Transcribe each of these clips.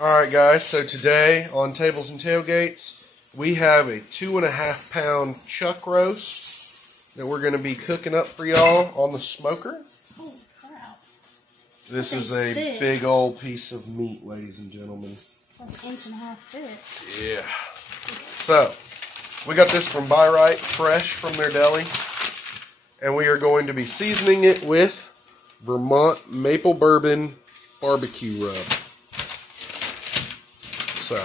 Alright guys, so today on Tables and Tailgates, we have a 2.5 pound chuck roast that we're going to be cooking up for y'all on the smoker. Holy crap. This is a big old piece of meat, ladies and gentlemen. It's like 1.5 inches thick. Yeah. So, we got this from Buy Right, fresh from their deli. And we are going to be seasoning it with Vermont Maple Bourbon Barbecue Rub. So,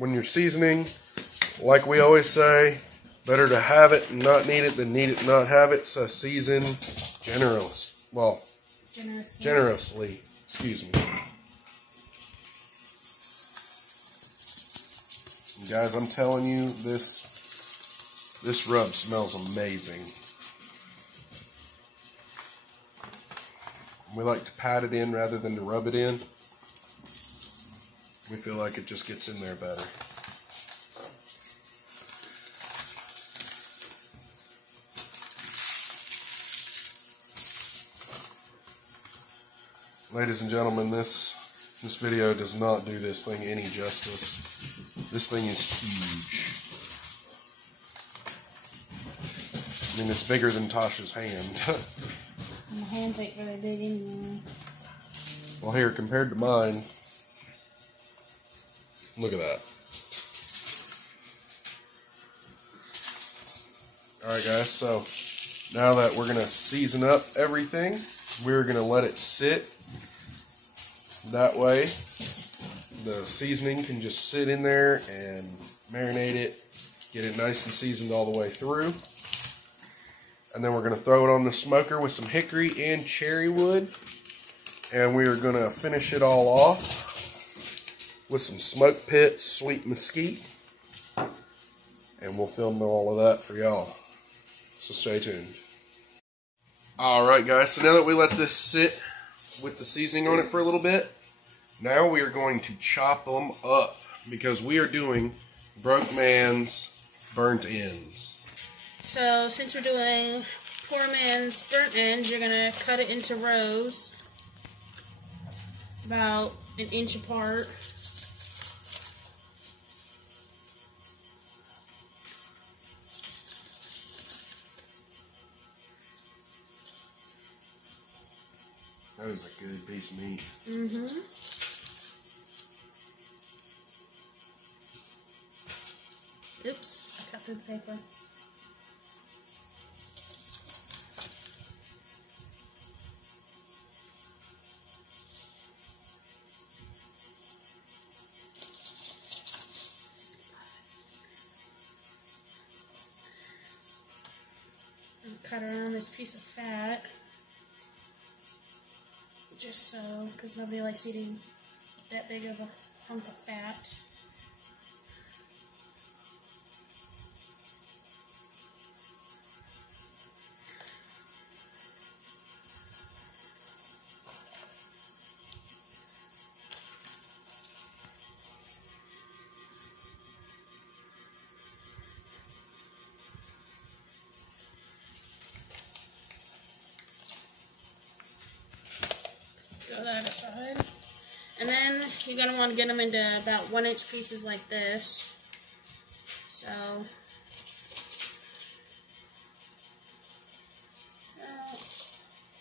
when you're seasoning, like we always say, better to have it and not need it than need it and not have it. So season generously. Excuse me. And guys, I'm telling you, this rub smells amazing. We like to pat it in rather than to rub it in. We feel like it just gets in there better. Ladies and gentlemen, this video does not do this thing any justice. This thing is huge. I mean, it's bigger than Tasha's hand. My hands ain't really big anymore. Well, here, compared to mine, look at that. Alright guys, so now that we're going to season up everything, we're going to let it sit. That way, the seasoning can just sit in there and marinate it, get it nice and seasoned all the way through. And then we're going to throw it on the smoker with some hickory and cherry wood. And we are going to finish it all off with some smoke pit sweet mesquite, and we'll film all of that for y'all, so stay tuned. Alright guys, so now that we let this sit with the seasoning on it for a little bit, now we are going to chop them up, because we are doing broke man's burnt ends. So since we're doing poor man's burnt ends, you're going to cut it into rows about 1 inch apart. That is a good piece of meat. Mm-hmm. Oops, I cut through the paper. And cut around this piece of fat. Just so, because nobody likes eating that big of a hunk of fat. Throw that aside. And then you're going to want to get them into about 1 inch pieces like this. So,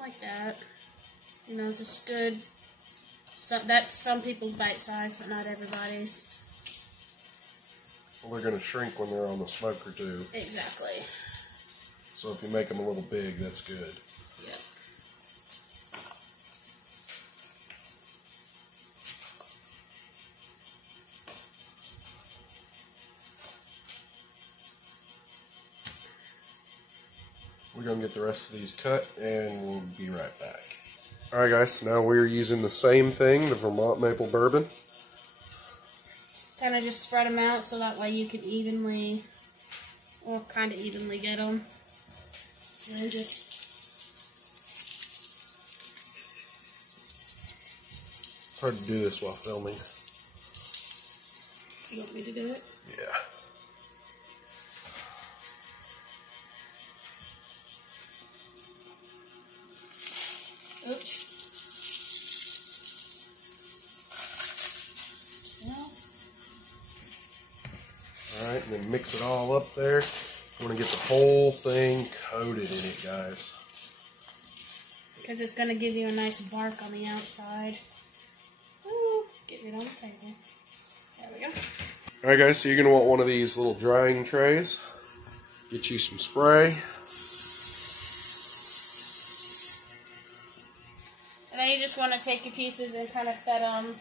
like that. You know, just good. So that's some people's bite size, but not everybody's. Well, they're going to shrink when they're on the smoker too. Exactly. So if you make them a little big, that's good. Yep. We're going to get the rest of these cut, and we'll be right back. Alright guys, so now we're using the same thing, the Vermont Maple Bourbon. Kind of just spread them out so that way you can evenly, or kind of evenly get them. And then just... It's hard to do this while filming. You want me to do it? Yeah. Oops. and then mix it all up there. I want to get the whole thing coated in it, guys. Because it's going to give you a nice bark on the outside. Ooh, get it on the table. There we go. Alright guys, so you're going to want one of these little drying trays. Get you some spray. And then you just want to take your pieces and kind of set them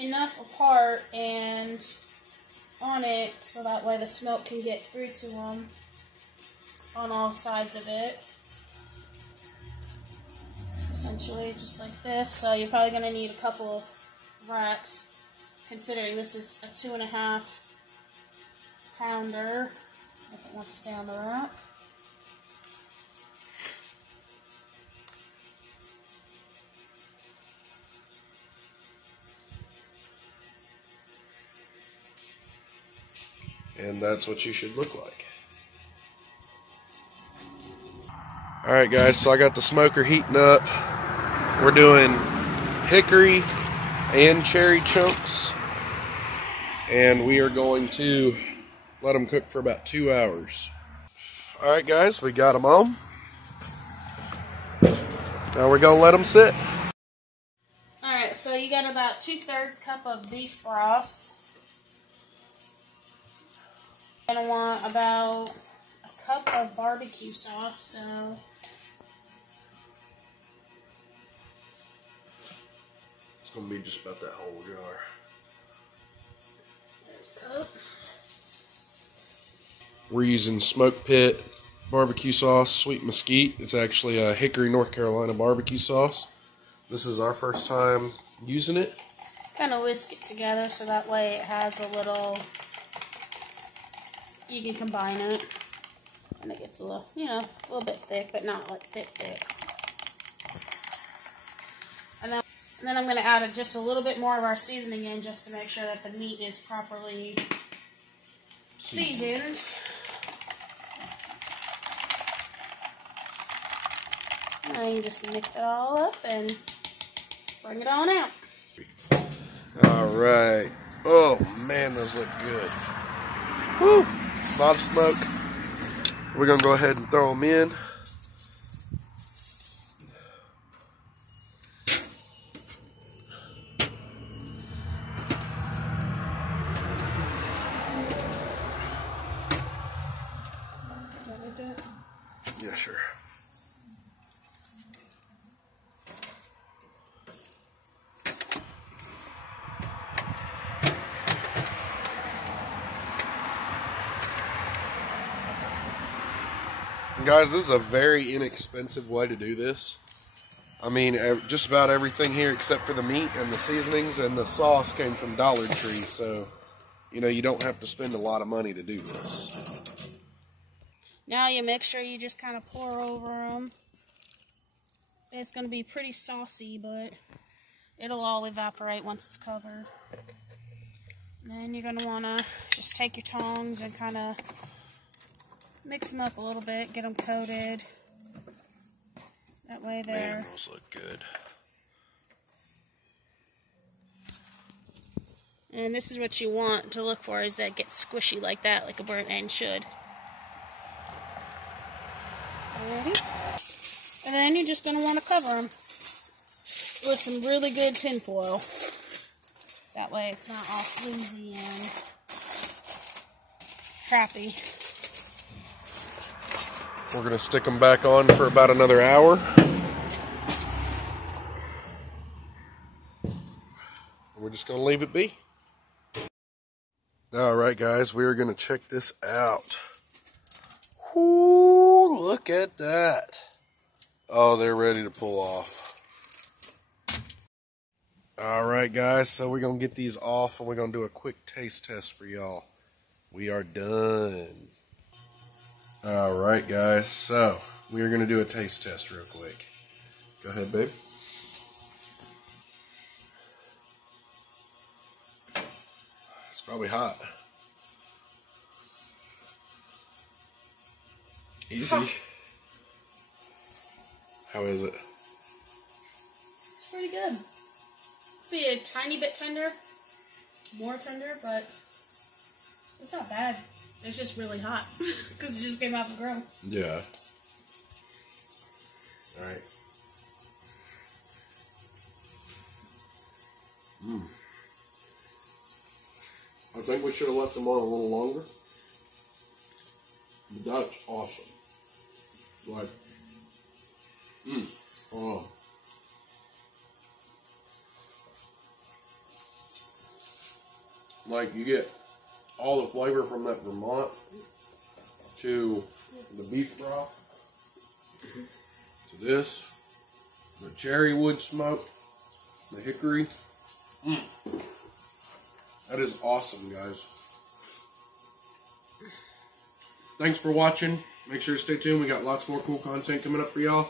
enough apart and on it so that way the smoke can get through to them on all sides of it. Essentially just like this. So you're probably going to need a couple of racks, considering this is a 2.5 pounder if it wants to stay on the rack. And that's what you should look like. Alright guys, so I got the smoker heating up. We're doing hickory and cherry chunks. And we are going to let them cook for about 2 hours. Alright guys, we got them on. Now we're going to let them sit. Alright, so you got about 2/3 cup of beef broth. You're going to want about a cup of barbecue sauce, so It's going to be just about that whole jar. there's a cup. We're using Smoke Pit barbecue sauce, sweet mesquite. It's actually a Hickory, North Carolina barbecue sauce. This is our first time using it. Kind of whisk it together so that way it has a little, you can combine it. And it gets a little, you know, a little bit thick, but not like thick. And then I'm going to add just a little bit more of our seasoning in just to make sure that the meat is properly seasoned. And then you just mix it all up and bring it on out. Alright. Oh man, those look good. Woo! A lot of smoke. We're going to go ahead and throw them in. Yeah, sure. Guys, this is a very inexpensive way to do this. I mean, just about everything here except for the meat and the seasonings and the sauce came from Dollar Tree, so, you know, you don't have to spend a lot of money to do this. Now you make sure you just kind of pour over them. It's going to be pretty saucy, but it'll all evaporate once it's covered. And then you're going to want to just take your tongs and kind of mix them up a little bit, get them coated. That way they're... Man, those look good. And this is what you want to look for, is that it gets squishy like that, like a burnt end should. Alrighty. And then you're just going to want to cover them with some really good tin foil. That way it's not all flimsy and crappy. We're going to stick them back on for about another hour. We're just going to leave it be. Alright guys, we are going to check this out. Ooh, look at that. Oh, they're ready to pull off. Alright guys, so we're going to get these off and we're going to do a quick taste test for y'all. We are done. Alright guys, so we are going to do a taste test real quick. Go ahead, babe. It's probably hot. Easy. How is it? It's pretty good. Be a tiny bit tender, more tender, but It's not bad. It's just really hot because it just came out the grill. Yeah. All right. I think we should have left them on a little longer. But that's awesome. Like, oh. Like, you get all the flavor from that Vermont to the beef broth to this, the cherry wood smoke, the hickory. That is awesome, guys. Thanks for watching. Make sure to stay tuned. We got lots more cool content coming up for y'all.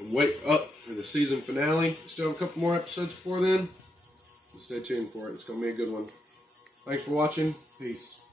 And wait up for the season finale. We still have a couple more episodes before then. Stay tuned for it. It's going to be a good one. Thanks for watching. Peace.